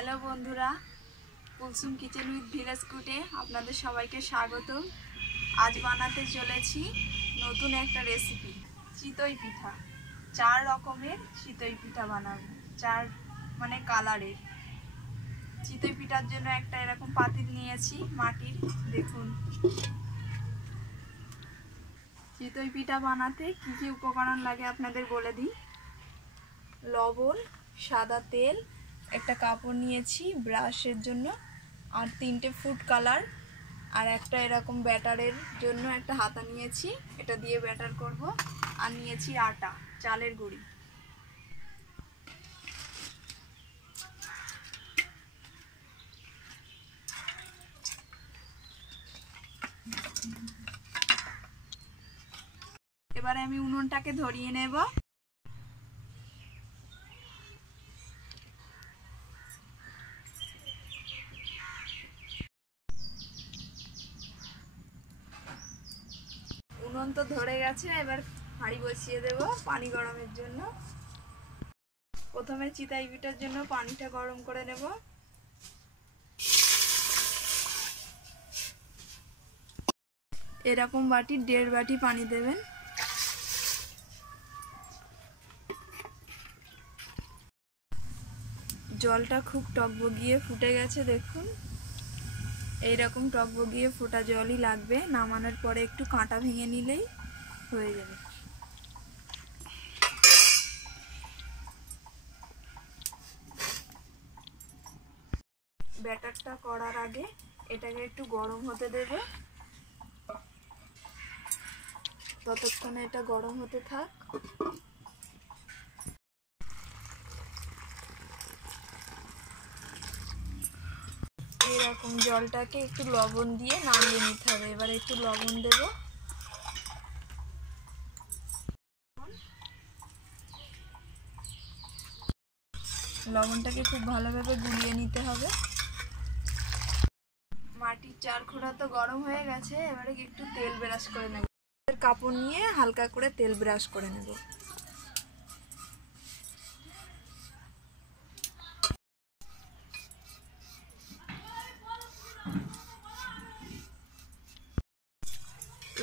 হ্যালো বন্ধুরা, Kulsum kitchen with village কুটে আপনাদের সবাইকে স্বাগত। আজ বানাতে চলেছি নতুন একটা রেসিপি, চিতই পিঠা। 4 রকমের চিতই পিঠা বানাবো, 4 মানে কালারের। চিতই পিঠার জন্য একটা এরকম পাতিল নিয়েছি মাটির। দেখুন, চিতই পিঠা বানাতে কি কি উপকরণ লাগে আপনাদের বলে দিই। লবণ, সাদা তেল, একটা কাপড় নিয়েছি ব্রাশের জন্য, আর 3টে ফুড কালার, আর একটা এরকম ব্যাটারের জন্য একটা হাতা নিয়েছি, এটা দিয়ে ব্যাটার করব। আর নিয়েছি আটা, চালের গুঁড়ি। এবারে আমি উনুনটাকে ধরিয়ে নেব। উনুন তো ধরে গেছে, এবার হাঁড়ি বসিয়ে দেব পানি গরমের জন্য। প্রথমে চিতই পিঠার জন্য পানিটা গরম করে নেব। এরকম বাটি 1.5 বাটি পানি দেবেন। জলটা খুব টকবগিয়ে ফুটে গেছে, দেখুন এইরকম টকবগিয়ে ফোটা জলই লাগবে। নামানোর পরে একটু কাঁটা ভেঙে নিলেই হয়ে যাবে। ব্যাটারটা করার আগে এটাকে একটু গরম হতে দেব, ততক্ষণে এটা গরম হতে থাক। এরকম জলটাকে একটু লবণ দিয়ে নাড়িয়ে নিতে হবে। এবার একটু লবণ দেব। লবণটাকে খুব ভালোভাবে গুলিয়ে নিতে হবে। মাটির চারখোড়া তো গরম হয়ে গেছে, এবারে একটু তেল ব্রাশ করে নেব। কাপড় নিয়ে হালকা করে তেল ব্রাশ করে নেব।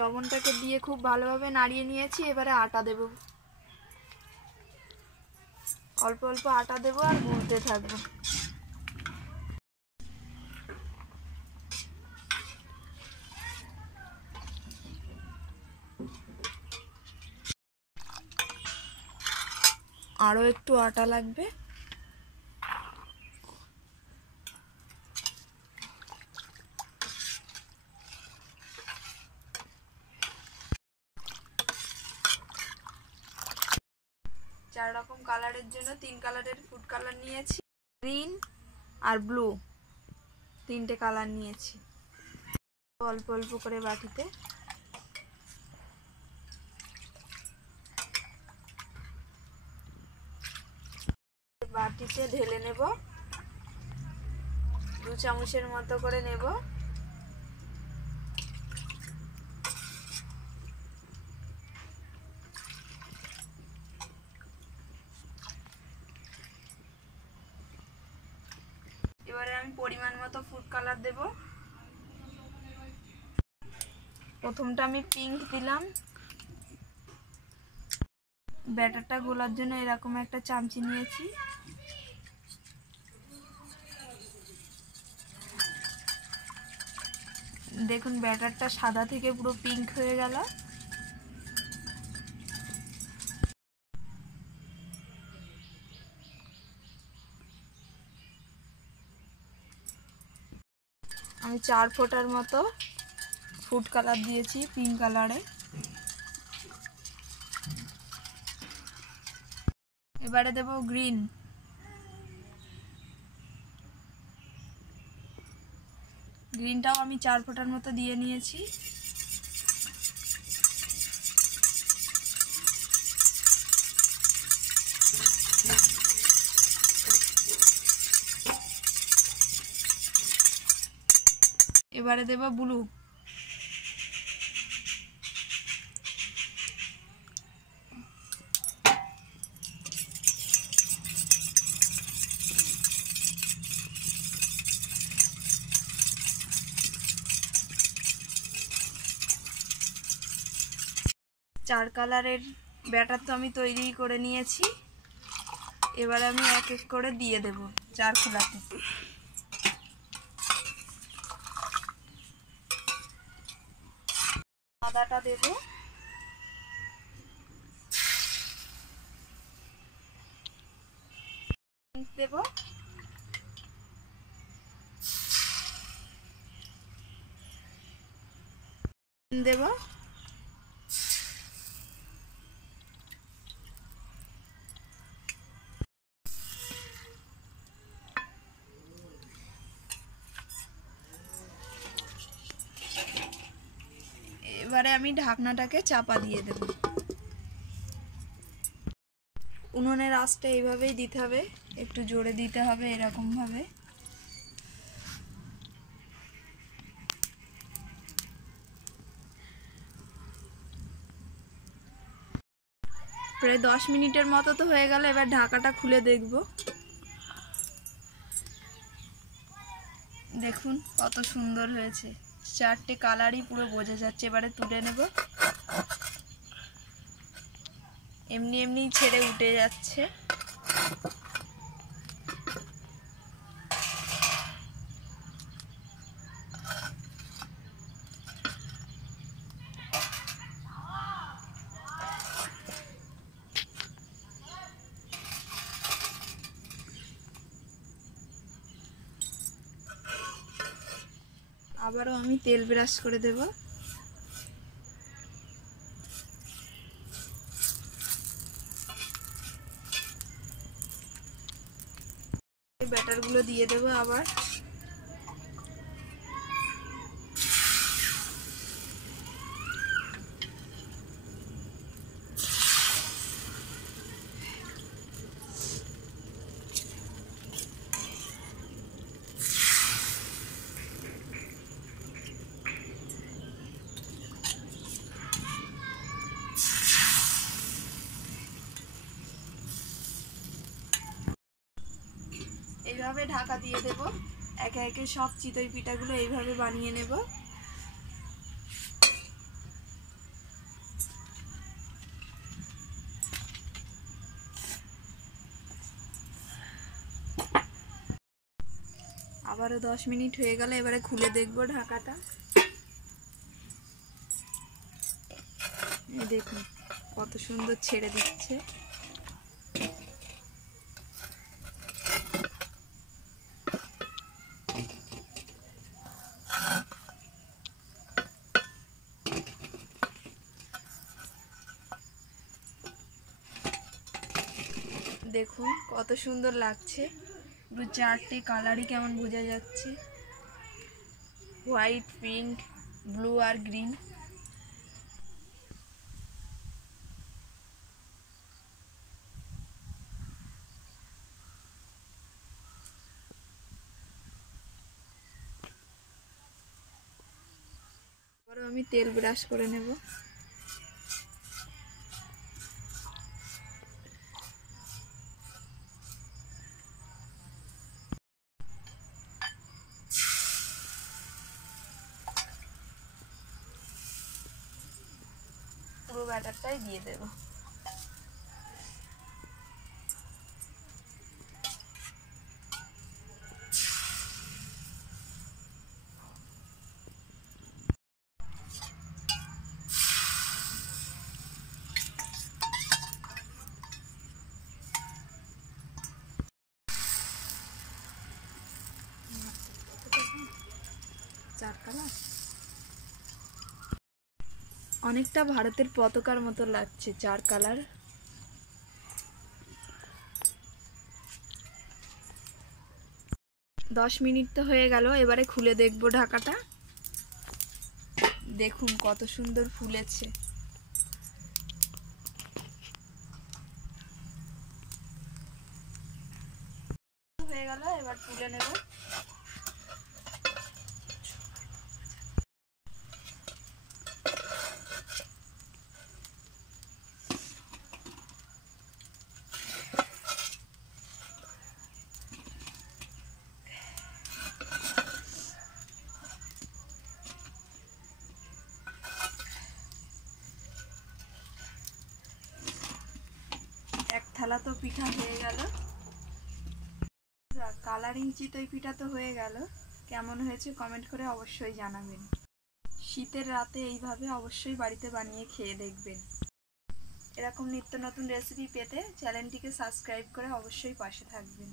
লবণটাকে দিয়ে খুব ভালোভাবে নাড়িয়ে নিয়েছি। এবারে আটা দেব, অল্প অল্প আটা দেব আর গুলতে থাকবো। আরো একটু আটা লাগবে। চার রকম কালারের জন্য 3 কালারের ফুড কালার নিয়েছি, গ্রিন আর ব্লু, 3টে কালার নিয়েছি। অল্প অল্প করে বাটিতে। বাটিতে ঢেলে নেব, 2 চামচের মতো করে নেব। এবারে আমি পরিমাণ মতো ফুড কালার দেব। প্রথমটা আমি পিঙ্ক দিলাম। ব্যাটারটা গোলার জন্য এরকম একটা চামচি নিয়েছি। দেখুন ব্যাটারটা সাদা থেকে পুরো পিঙ্ক হয়ে গেল। আমি 4 ফোঁটার মতো ফুড কালার দিয়েছি পিঙ্ক কালারে। এবারে দেব গ্রিন। গ্রিনটাও আমি 4 ফোঁটার মতো দিয়ে নিয়েছি। এবারে দেব ব্লু। চার কালারের ব্যাটার তো আমি তৈরি করে নিয়েছি। এবার আমি এক এক করে দিয়ে দেব চার খোলাতে। আদাটা দেব, দেব, দেব, এবারে আমি ঢাকনাটাকে চাপা দিয়ে দেব। উনুনের আঁচটা এইভাবেই দিতে হবে, একটু জোরে দিতে হবে, এরকম ভাবে। প্রায় 10 মিনিটের মতো তো হয়ে গেল। এবার ঢাকাটা খুলে দেখব। দেখুন কত সুন্দর হয়েছে, চারটে কালারই পুরো বোঝা যাচ্ছে। এবারে তুলে নেব। এমনি এমনি ছেড়ে উঠে যাচ্ছে। আবারও আমি তেল ব্রাশ করে দেব। ব্যাটারগুলো দিয়ে দেব আবার। এইভাবে ঢাকা দিয়ে দেব। একে একে সব চিতই পিঠাগুলো এইভাবে বানিয়ে নেব। আবারও 10 মিনিট হয়ে গেল। এবারে খুলে দেখব ঢাকাটা। এই দেখুন কত সুন্দর ছেড়ে দিচ্ছে। দেখুন কত সুন্দর লাগছে, পুরো চারটে কালারই কেমন বোঝা যাচ্ছে, হোয়াইট, পিঙ্ক, ব্লু আর গ্রিন। এবারে আমি তেল ব্রাশ করে নেব। পুরো ব্যাটারটাই দিয়ে দেব। চার কালার অনেকটা ভারতের পতাকার মতো লাগছে, চার কালার। দশ মিনিট তো হয়ে গেল। এবারে খুলে দেখব ঢাকাটা। দেখুন কত সুন্দর ফুলেছে। হয়ে গেল, এবার তুলে নেব। থালা তো পিঠা হয়ে গেল। কালারিং চিতই পিঠা তো হয়ে গেল, কেমন হয়েছে কমেন্ট করে অবশ্যই জানাবেন। শীতের রাতে এইভাবে অবশ্যই বাড়িতে বানিয়ে খেয়ে দেখবেন। এরকম নিত্য নতুন রেসিপি পেতে চ্যানেলটিকে সাবস্ক্রাইব করে অবশ্যই পাশে থাকবেন।